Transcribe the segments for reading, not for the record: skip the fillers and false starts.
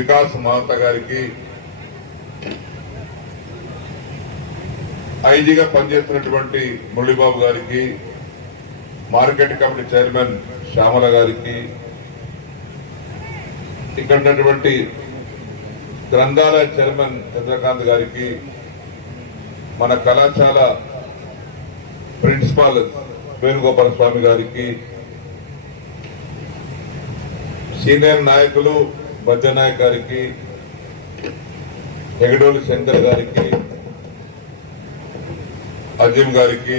వికాస్ మహతా గారికి, ఐజీగా పనిచేస్తున్నటువంటి మురళీబాబు గారికి, మార్కెట్ కమిటీ చైర్మన్ శ్యామల గారికి, ఇక్కడ ఉన్నటువంటి గ్రంథాలయ చైర్మన్ చంద్రకాంత్ గారికి, మన కళాశాల ప్రిన్సిపాల్ వేణుగోపాల స్వామి గారికి, సీనియర్ నాయకులు బజ్జనాయక్ గారికి, హెగడోలి శంకర్ గారికి, అజీం గారికి,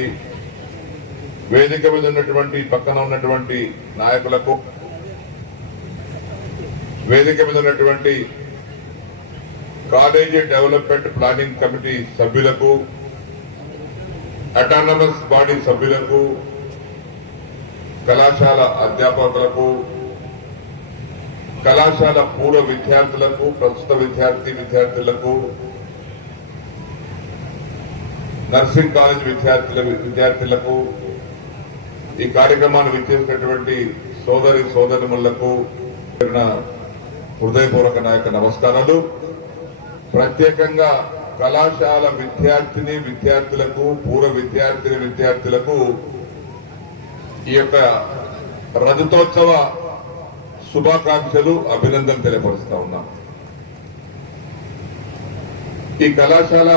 వేదిక మీద ఉన్నటువంటి పక్కన ఉన్నటువంటి నాయకులకు, వేదిక మీద ఉన్నటువంటి కాలేజీ డెవలప్మెంట్ ప్లానింగ్ కమిటీ సభ్యులకు, అటానమస్ బాడీ సభ్యులకు, కళాశాల అధ్యాపకులకు, కళాశాల పూర్వ విద్యార్థులకు, ప్రస్తుత విద్యార్థులకు, నర్సింగ్ కాలేజ్ విద్యార్థులకు, ఈ కార్యక్రమాన్ని విచ్చేసినటువంటి సోదరిమణులకు హృదయపూర్వక నాయక నమస్కారాలు. ప్రత్యేకంగా కళాశాల విద్యార్థులకు, పూర్వ విద్యార్థులకు ఈ యొక్క రజతోత్సవ శుభాకాంక్షలు, అభినందనలు తెలియపరుస్తా ఉన్నాం. ఈ కళాశాల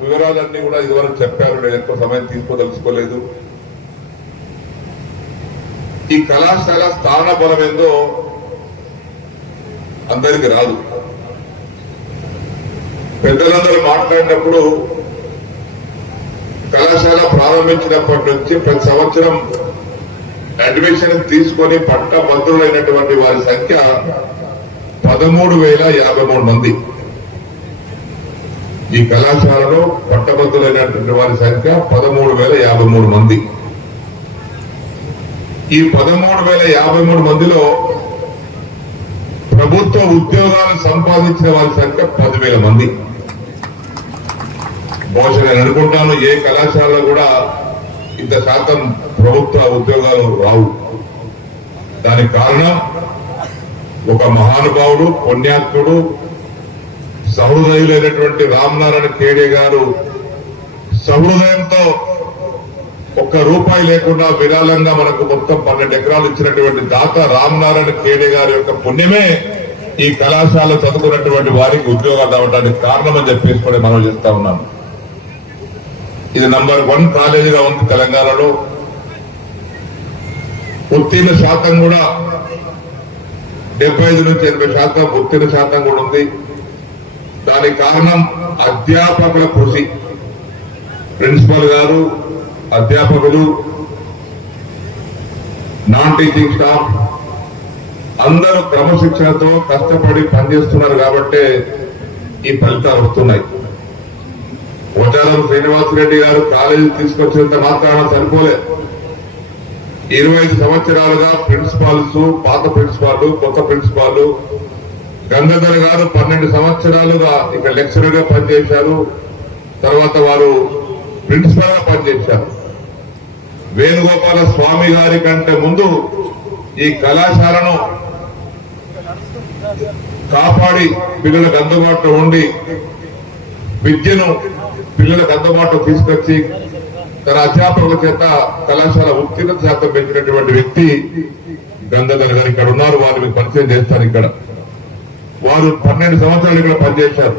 వివరాలన్నీ కూడా ఇదివరకు చెప్పారు, నేను ఎక్కువ సమయం తీసుకోదలుచుకోలేదు. ఈ కళాశాల స్థాన బలం ఏందో అందరికి రాదు. పెద్దలందరూ మాట్లాడినప్పుడు కళాశాల ప్రారంభించినప్పటి నుంచి ప్రతి సంవత్సరం అడ్మిషన్ తీసుకొని పట్టభద్రులైనటువంటి వారి సంఖ్య 13,053 మంది. ఈ కళాశాలలో పట్టభద్రులైనటువంటి వారి సంఖ్య 13,053 మంది. ఈ 13,053 మందిలో ప్రభుత్వ ఉద్యోగాలు సంపాదించిన వారి సంఖ్య 10,000 మంది. బహుశా నేను అనుకుంటాను ఏ కళాశాలలో కూడా ఇంత శాతం ప్రభుత్వ ఉద్యోగాలు రావు. దానికి కారణం ఒక మహానుభావుడు, పుణ్యాత్ముడు, సహృదయులైనటువంటి రామనారాయణ ఖేడే గారు సహృదయంతో ₹1 లేకుండా విరాళంగా మనకు మొత్తం 12 ఎకరాలు ఇచ్చినటువంటి దాత రామనారాయణ ఖేడే గారి యొక్క పుణ్యమే ఈ కళాశాల చదువుకున్నటువంటి వారికి ఉద్యోగాలు రావడానికి కారణమని చెప్పేసి కూడా మనం చేస్తా ఉన్నాం. ఇది నంబర్ 1 కాలేజీగా ఉంది తెలంగాణలో. ఉత్తీర్ణ శాతం కూడా 75 నుంచి 80% ఉత్తీర్ణ శాతం కూడా ఉంది. దానికి కారణం అధ్యాపకుల కృషి. ప్రిన్సిపల్ గారు, అధ్యాపకులు, నాన్ టీచింగ్ స్టాఫ్ అందరూ క్రమశిక్షణతో కష్టపడి పనిచేస్తున్నారు కాబట్టి ఈ ఫలితాలు వస్తున్నాయి. పోచారం శ్రీనివాసరెడ్డి గారు కాలేజీ తీసుకొచ్చినంత మాత్రాన సరిపోలే. 25 సంవత్సరాలుగా ప్రిన్సిపాల్స్, పాత ప్రిన్సిపాల్, కొత్త ప్రిన్సిపాల్, గంగాధర్ గారు 12 సంవత్సరాలుగా ఇక్కడ లెక్చరర్ గా పనిచేశారు. తర్వాత వారు ప్రిన్సిపల్ గా పనిచేశారు. వేణుగోపాల స్వామి గారి కంటే ముందు ఈ కళాశాలను కాపాడి పిల్లలకు అందుబాటులో ఉండి విద్యను పిల్లలకు అందుబాటులో తీసుకొచ్చి తన అధ్యాపకుల చేత కళాశాల ఉత్తీర్ణ శాతం పెంచినటువంటి వ్యక్తి గంగాధర్ గారు ఇక్కడ ఉన్నారు. వారు మీకు పరిచయం చేస్తారు. ఇక్కడ వారు 12 సంవత్సరాలు ఇక్కడ పనిచేశారు.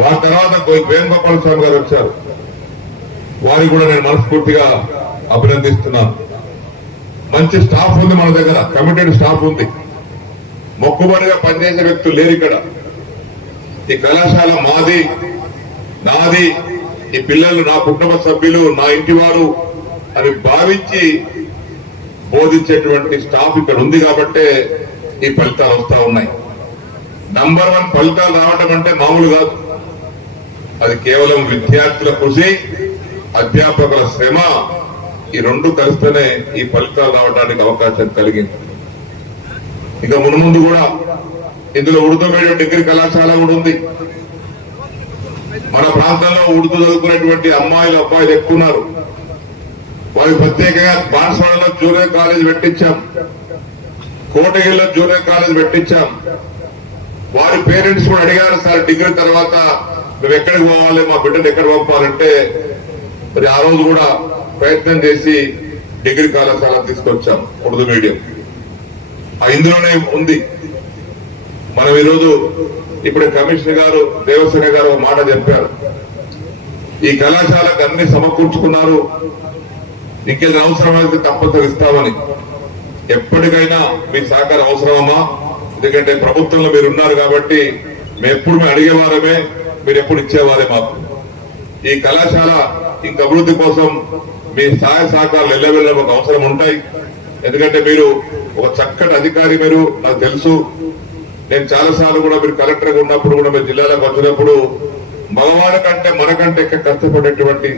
వారి తర్వాత వేణుగోపాల స్వామి గారు వచ్చారు. వారికి కూడా నేను మనస్ఫూర్తిగా అభినందిస్తున్నాను. మంచి స్టాఫ్ ఉంది మన దగ్గర, కమిటెడ్ స్టాఫ్ ఉంది. మొక్కుబడిగా పనిచేసే వ్యక్తులు లేరు ఇక్కడ. ఈ కళాశాల మాది, నాది, ఈ పిల్లలు నా కుటుంబ సభ్యులు, నా ఇంటి వారు అని భావించి బోధించేటువంటి స్టాఫ్ ఇక్కడ ఉంది కాబట్టే ఈ ఫలితాలు వస్తా ఉన్నాయి. నంబర్ 1 ఫలితాలు రావడం అంటే మామూలు కాదు. అది కేవలం విద్యార్థుల కృషి, అధ్యాపకుల శ్రమ, ఈ 2 కలిస్తేనే ఈ ఫలితాలు రావడానికి అవకాశం కలిగింది. ఇక మున్ముందు కూడా ఇందులో ఉర్దూ మీడియం డిగ్రీ కళాశాల కూడా ఉంది. మన ప్రాంతంలో ఉర్దూ చదువుకునేటువంటి అమ్మాయిలు, అబ్బాయిలు ఎక్కువ ఉన్నారు. వారికి ప్రత్యేకంగా బాన్స్వాడలో జూనియర్ కాలేజ్ పెట్టించాం. కోటగిరిలో జూనియర్ కాలేజ్ పెట్టించాం. వారి పేరెంట్స్ కూడా అడిగారు, సార్ డిగ్రీ తర్వాత మేము ఎక్కడికి పోవాలి, మా బిడ్డను ఎక్కడ పంపాలంటే మరి ఆ రోజు కూడా ప్రయత్నం చేసి డిగ్రీ కళాశాల తీసుకొచ్చాం ఉర్దూ మీడియం. ఇందులోనే ఉంది. మనం ఈరోజు ఇప్పుడు కమిషనర్ గారు దేవసేన గారు ఒక మాట చెప్పారు, ఈ కళాశాలకు అన్ని సమకూర్చుకున్నారు, ఇంకేదైనా అవసరమైతే తప్పనిసరి ఇస్తామని. ఎప్పటికైనా మీ సహకారం అవసరమమ్మా, ఎందుకంటే ప్రభుత్వంలో మీరు ఉన్నారు కాబట్టి మేము ఎప్పుడు అడిగేవారమే, మీరు ఎప్పుడు ఇచ్చేవారే మాకు. ఈ కళాశాల ఇంక అభివృద్ధి కోసం మీ సహాయ సహకారాలు ఎల్లవెల్ల ఒక అవసరం ఉంటాయి. ఎందుకంటే మీరు ఒక చక్కటి అధికారి, మీరు నాకు తెలుసు. నేను చాలాసార్లు కూడా మీరు కలెక్టర్ గా ఉన్నప్పుడు కూడా మీరు జిల్లాలోకి వచ్చినప్పుడు మగవాళ్ళ కంటే మనకంటే ఎక్కువ కష్టపడేటువంటి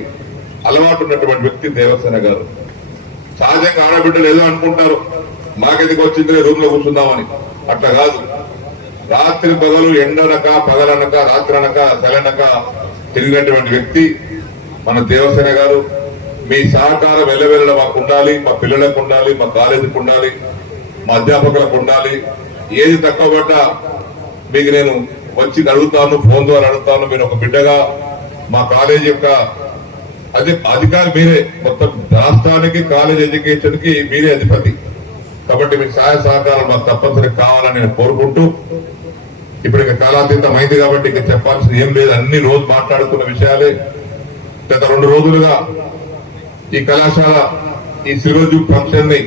అలవాటు ఉన్నటువంటి వ్యక్తి దేవసేన గారు. సహజంగా ఆడబిడ్డలు ఏదో అనుకుంటారు, మాకెందుకు వచ్చింది రూమ్ లో కూర్చుందామని. అట్లా కాదు. రాత్రి పగలు ఎండనక పగలనక రాత్రనక తెలనక తిరిగినటువంటి వ్యక్తి మన దేవసేన గారు. మీ సహకారం వెళ్ళవెళ్ళ మాకు ఉండాలి, మా పిల్లలకు ఉండాలి, మా కాలేజీకి ఉండాలి, మా అధ్యాపకులకు ఉండాలి. ఏది తక్కువ పడ్డా మీకు నేను వచ్చి అడుగుతాను, ఫోన్ ద్వారా అడుగుతాను. మీరు ఒక బిడ్డగా మా కాలేజీ యొక్క అధికారి మీరే, మొత్తం రాష్ట్రానికి కాలేజ్ ఎడ్యుకేషన్ కి మీరే అధిపతి. కాబట్టి మీ సహాయ సహకారాలు మాకు తప్పనిసరి కావాలని నేను కోరుకుంటూ, ఇప్పుడు ఇక కాలాతీతం అయింది కాబట్టి ఇక చెప్పాల్సింది ఏం లేదు. అన్ని రోజు మాట్లాడుకున్న విషయాలే. గత 2 రోజులుగా ఈ కళాశాల ఈ సిరోజు ఫంక్షన్ ని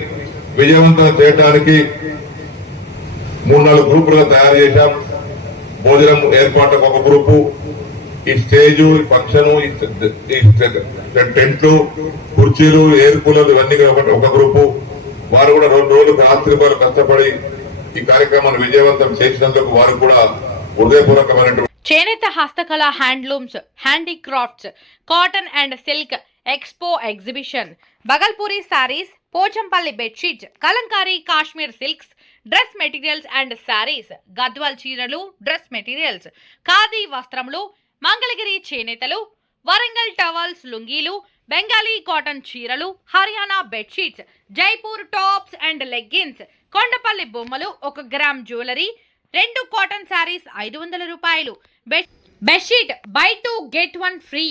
విజయవంతం చేయడానికి 3-4 గ్రూపులుగా తయారు చేశాం. భోజనం ఏర్పాటుకు ఒక గ్రూపు, ఈ స్టేజు, ఈ ఫంక్షన్, ఈ టెంట్లు, కుర్చీలు, ఎయిర్ కూలర్ ఇవన్నీ ఒక గ్రూపు. వారు కూడా 2 రోజులు రాత్రి పగలు కష్టపడి ఈ కార్యక్రమాన్ని విజయవంతం చేసినందుకు వారు కూడా హృదయపూర్వకమైనటువంటి. చేనేత హస్తకళ, handlooms, handicrafts, cotton and silk expo exhibition, Bhagalpuri saris, Pochampally bedsheets, Kalamkari Kashmir silks, dress materials and saris, Gadwal చీరలు, డ్రెస్ మెటీరియల్స్, ఖాదీ వస్త్రములు, మంగళగిరి చేనేతలు, వరంగల్ టవల్స్, లుంగీలు, బెంగాలీ కాటన్ చీరలు, Haryana bedsheets, Jaipur tops and leggings, Kondapalli బొమ్మలు, 1 గ్రామ్ జ్యువెలరీ, 2 కాటన్ సారీస్ 500 రూపాయలు, bedsheet buy 2 get 1 free,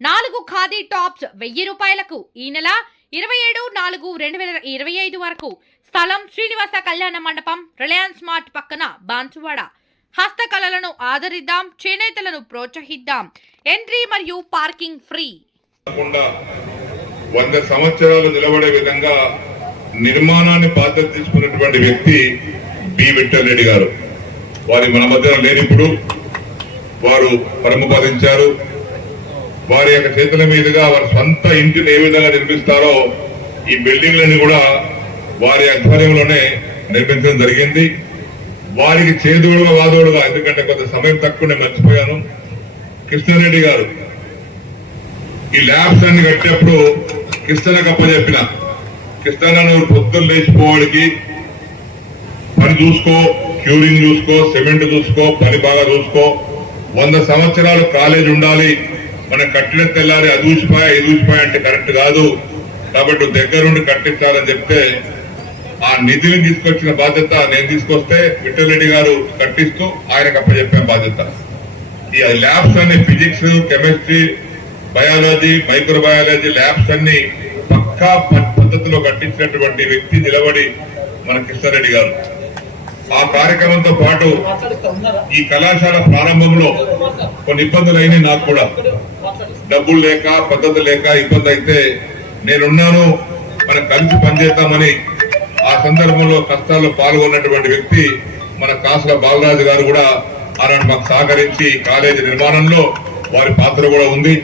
4 khadi tops 1000 రూపాయలకు. ఈ నెల 27/4/2025 వరకు. స్థలం శ్రీనివాస కళ్యాణ మండపం, రిలయన్స్ మార్ట్ పక్కన, బాన్సువాడ. హస్తకళలను ఆదరిద్దాం, చేనేతలను ప్రోత్సహిద్దాం. ఎంట్రీ మరియు పార్కింగ్ ఫ్రీ. 100 సంవత్సరాలు నిలబడే విధంగా నిర్మాణాన్ని బాధ్యత తీసుకున్నటువంటి వ్యక్తి బి విఠల్ రెడ్డి గారు. వారి మన మధ్యలో లేనిప్పుడు వారు పరమపదించారు. వారి యొక్క చేతుల మీదుగా వారి సొంత ఇంటిని ఏ విధంగా నిర్మిస్తారో ఈ బిల్డింగ్లను కూడా వారి ఆధ్వర్యంలోనే నిర్మించడం జరిగింది. వారికి చేదోడుగా వాదోడుగా, ఎందుకంటే కొంత సమయం తక్కువ నేను మర్చిపోయాను, కృష్ణారెడ్డి గారు ఈ ల్యాబ్స్ అన్ని కట్టినప్పుడు కృష్ణకు అప్పచెప్పిన, కృష్ణను పొద్దులు లేచిపోవాడికి పని చూసుకో, క్యూరింగ్ చూసుకో, సిమెంట్ చూసుకో, పని బాగా చూసుకో, 100 సంవత్సరాలు కాలేజ్ ఉండాలి, మనం కట్టిన తెల్లారి అది ఊసిపోయా ఇది ఊసిపోయా అంటే కరెక్ట్ కాదు, కాబట్టి దగ్గరుండి కట్టించాలని చెప్తే ఆ నిధిని తీసుకొచ్చిన బాధ్యత నేను తీసుకొస్తే విఠల్ రెడ్డి గారు కట్టిస్తూ ఆయనకు అప్పచెప్పాను బాధ్యత. ఈ ల్యాబ్స్ అన్ని physics, chemistry, biology, microbiology labs అన్ని పక్కా పద్ధతిలో కట్టించినటువంటి వ్యక్తి నిలబడి మన కృష్ణారెడ్డి గారు. ఆ కార్యక్రమంతో పాటు ఈ కళాశాల ప్రారంభంలో కొన్ని ఇబ్బందులు అయినాయి. నాకు కూడా డబ్బులు లేక, పద్ధతి లేక ఇబ్బంది అయితే నేనున్నాను, మనం కలిసి పనిచేద్దామని ఆ సందర్భంలో కష్టాల్లో పాల్గొన్నటువంటి వ్యక్తి మన కాసుల బాలరాజు గారు కూడా ఆనాడు మాకు సహకరించి కాలేజీ నిర్మాణంలో వారి పాత్ర కూడా ఉంది.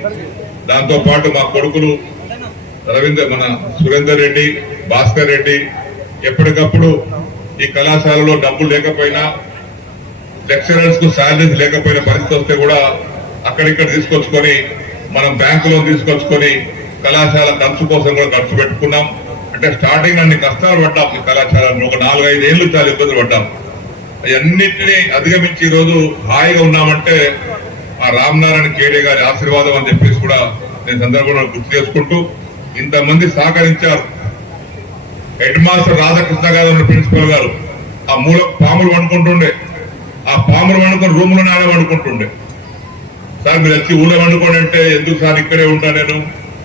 దాంతో పాటు మా కొడుకులు మన సురేందర్ రెడ్డి, భాస్కర్ రెడ్డి ఎప్పటికప్పుడు ఈ కళాశాలలో డబ్బులు లేకపోయినా, లెక్చరర్స్ కు శాలరీస్ లేకపోయిన పరిస్థితి వస్తే కూడా అక్కడిక్కడ తీసుకొచ్చుకొని మనం బ్యాంకులో తీసుకొచ్చుకొని కళాశాల ఖర్చు కోసం కూడా ఖర్చు పెట్టుకున్నాం. అంటే స్టార్టింగ్ అన్ని కష్టాలు పడ్డాం. ఈ కళాశాలలో ఒక 4-5 ఏళ్లు చాలా ఇబ్బందులు పడ్డాం. అవన్నింటినీ అధిగమించి ఈ రోజు హాయిగా ఉన్నామంటే ఆ రామనారాయణ కేడే గారి ఆశీర్వాదం అని చెప్పేసి కూడా నేను సందర్భంలో గుర్తు చేసుకుంటూ, ఇంతమంది సహకరించారు. హెడ్ మాస్టర్ రాధాకృష్ణ గారు, ప్రిన్సిపల్ గారు ఆ మూల పాములు వండుకుంటుండే, ఆ పాములు వండుకొని రూములో నానే వండుకుంటుండే. సార్ మీరు వచ్చి ఊళ్ళో వండుకోండి అంటే, ఎందుకు సార్ ఇక్కడే ఉంటాను నేను,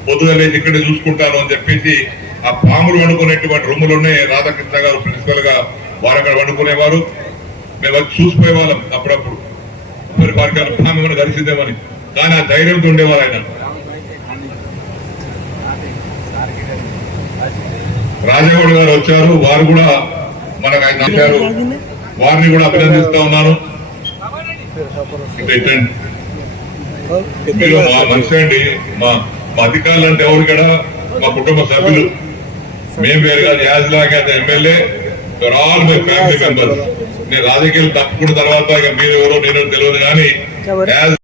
పొద్దుగా లేచి ఇక్కడే చూసుకుంటాను అని చెప్పేసి ఆ పాములు వండుకునేటువంటి రూములోనే రాధాకృష్ణ గారు ప్రిన్సిపల్ గా వారు అక్కడ వండుకునేవారు. మేము వచ్చి చూసిపోయే వాళ్ళం అప్పుడప్పుడు, మరి వారికి పాము ఏమైనా కలిసిందేమని. కానీ ఆ ధైర్యంతో ఉండేవారు ఆయన. రాజగౌడ్ గారు వచ్చారు, వారు కూడా మనకు ఆయన నచ్చారు, వారిని కూడా అభినందిస్తా ఉన్నాను. మీరు మా మనిషి అండి, మా అధికారులు అంటే ఎవరు కదా, మా కుటుంబ సభ్యులు. మేము వేరు కాదు, యాజ్ లాగా MLA, all my family members. నేను రాజకీయాలు తప్పుకున్న తర్వాత ఇక మీరు ఎవరో నేను తెలియదు, కానీ యాజ్